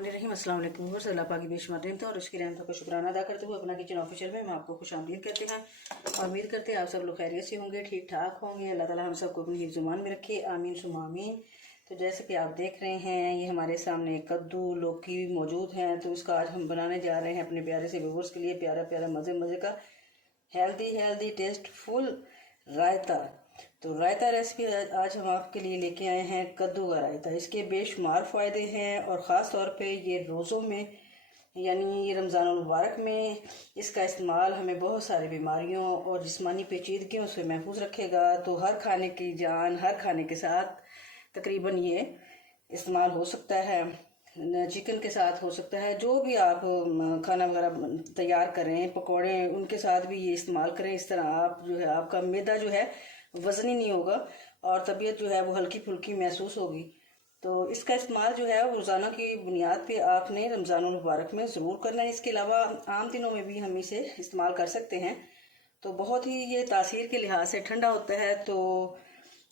रहीम अस्सलाम वालेकुम व्यूअर्स, अल्लाह पाक की बेशुमार नेमतों और उसकी रहमतों का शुक्राना अदा करते हुए अपना किचन ऑफिशियल में हम आपको खुशामदीद करते हैं और उम्मीद करते हैं आप सब लोग खैरियत से होंगे, ठीक ठाक होंगे। अल्लाह ताला हम सबको अपनी हिफ्ज़-ओ-मान में रखे, आमीन सुम्मा आमीन। तो जैसे कि आप देख रहे हैं, ये हमारे सामने कद्दू लौकी मौजूद हैं। तो इसका आज हम बनाने जा रहे हैं अपने प्यारे से व्यूअर्स के लिए प्यारा प्यारा मज़े का हेल्दी टेस्टफुल रायता। तो रायता रेसिपी आज हम आपके लिए लेके आए हैं, कद्दू का रायता। इसके बेशुमार फ़ायदे हैं और ख़ास तौर पे ये रोज़ों में यानी ये रमज़ानुल मुबारक में इसका इस्तेमाल हमें बहुत सारी बीमारियों और जिस्मानी पेचीदगियों से महफूज रखेगा। तो हर खाने की जान, हर खाने के साथ तकरीबन ये इस्तेमाल हो सकता है, चिकन के साथ हो सकता है, जो भी आप खाना वगैरह तैयार करें, पकौड़े उनके साथ भी ये इस्तेमाल करें। इस तरह आप जो है आपका मैदा जो है वज़नी नहीं होगा और तबीयत जो है वो हल्की फुल्की महसूस होगी। तो इसका इस्तेमाल जो है रोज़ाना की बुनियाद पे आपने रमज़ानुल मुबारक में ज़रूर करना है। इसके अलावा आम दिनों में भी हम इसे इस्तेमाल कर सकते हैं। तो बहुत ही ये तासीर के लिहाज से ठंडा होता है। तो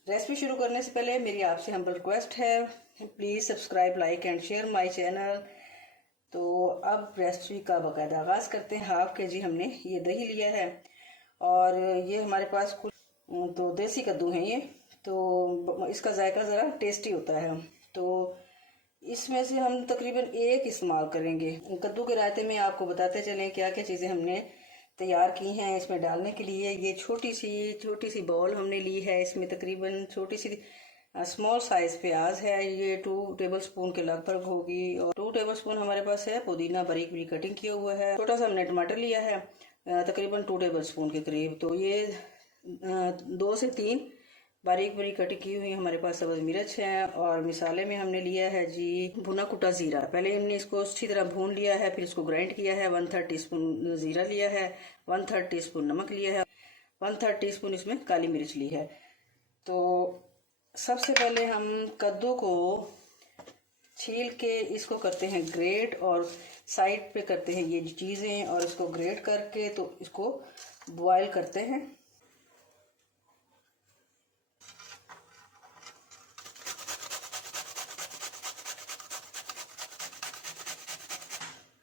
रेसिपी शुरू करने से पहले मेरी आपसे हम्बल रिक्वेस्ट है, please subscribe, like and share my channel. तो अब रेसिपी का बाकायदा आगाज़ करते हैं। हाफ के-जी हमने ये दही लिया है और ये हमारे पास कुछ तो देसी कद्दू हैं ये, तो इसका जायका ज़रा टेस्टी होता है। तो इसमें से हम तकरीबन एक इस्तेमाल करेंगे। कद्दू के रायते में आपको बताते चलें क्या क्या चीज़ें हमने तैयार की हैं इसमें डालने के लिए। ये छोटी सी बाउल हमने ली है, इसमें तकरीबन छोटी सी स्मॉल साइज प्याज है, ये 2 टेबल स्पून के लगभग होगी। और 2 टेबल स्पून हमारे पास है पुदीना, बारीक बारीक कटिंग किया हुआ है। छोटा सा हमने टमाटर लिया है, तकरीबन 2 टेबल स्पून के करीब। तो ये 2 से 3 बारीक बारीक कटिंग की हुई हमारे पास सब्ज़ मिर्च है। और मिसाले में हमने लिया है जी भुना कुटा ज़ीरा। पहले हमने इसको अच्छी तरह भून लिया है, फिर इसको ग्राइंड किया है। 1/3 टीस्पून ज़ीरा लिया है, 1/3 टीस्पून नमक लिया है, 1/3 टीस्पून इसमें काली मिर्च ली है। तो सबसे पहले हम कद्दू को छील के इसको करते हैं ग्रेट और साइड पे करते हैं ये चीज़ें और इसको ग्रेट करके तो इसको बॉयल करते हैं।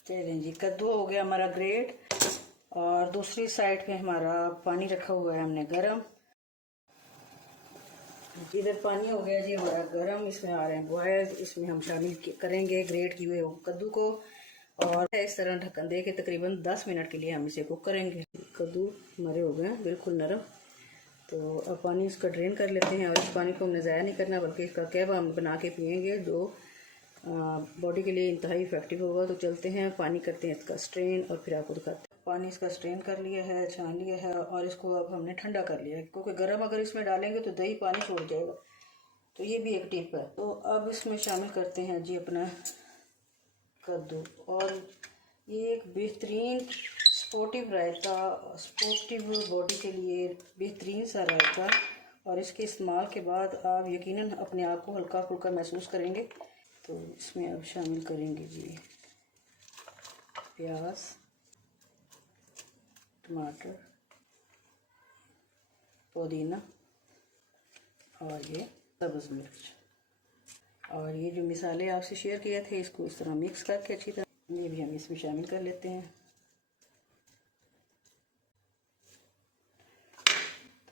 चलें जी, कद्दू हो गया हमारा ग्रेट और दूसरी साइड पे हमारा पानी रखा हुआ है हमने गरम। इधर पानी हो गया जी हमारा गरम, इसमें आ रहे हैं बॉयल। इसमें हम शामिल करेंगे ग्रेट किए हुए कद्दू को और इस तरह ढक्कन दे के तकरीबन 10 मिनट के लिए हम इसे कुक करेंगे। कद्दू हमारे हो गए बिल्कुल नरम। तो अब पानी इसका ड्रेन कर लेते हैं और इस पानी को हमने ज़ाया नहीं करना बल्कि इसका कहवा हम बना के पियेंगे, जो बॉडी के लिए इंतहाई इफेक्टिव होगा। तो चलते हैं पानी करते हैं इसका स्ट्रेन और फिर आपको दिखाते हैं। पानी इसका स्ट्रेन कर लिया है, छान लिया है और इसको अब हमने ठंडा कर लिया है, क्योंकि गर्म अगर इसमें डालेंगे तो दही पानी छोड़ जाएगा। तो ये भी एक टिप है। तो अब इसमें शामिल करते हैं जी अपना कद्दू। और ये एक बेहतरीन स्पोर्टिव रायता, स्पोर्टिव बॉडी के लिए बेहतरीन सा रायता। और इसके इस्तेमाल के बाद आप यकीनन अपने आप को हल्का फुल्का महसूस करेंगे। तो इसमें अब शामिल करेंगे जी प्याज, टमाटर, पुदीना और ये सब्ज़ मिर्च। और ये जो मिसाले आपसे शेयर किए थे इसको इस तरह मिक्स करके अच्छी तरह ये भी हम इसमें शामिल कर लेते हैं।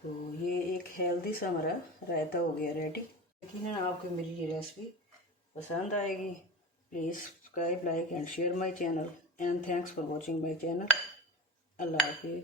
तो ये एक हेल्दी सा हमारा रायता हो गया रेडी। यकीनन आपको मेरी ये रेसिपी पसंद आएगी। Please subscribe, like and share my channel and thanks for watching my channel. अल्लाह हाफिज़।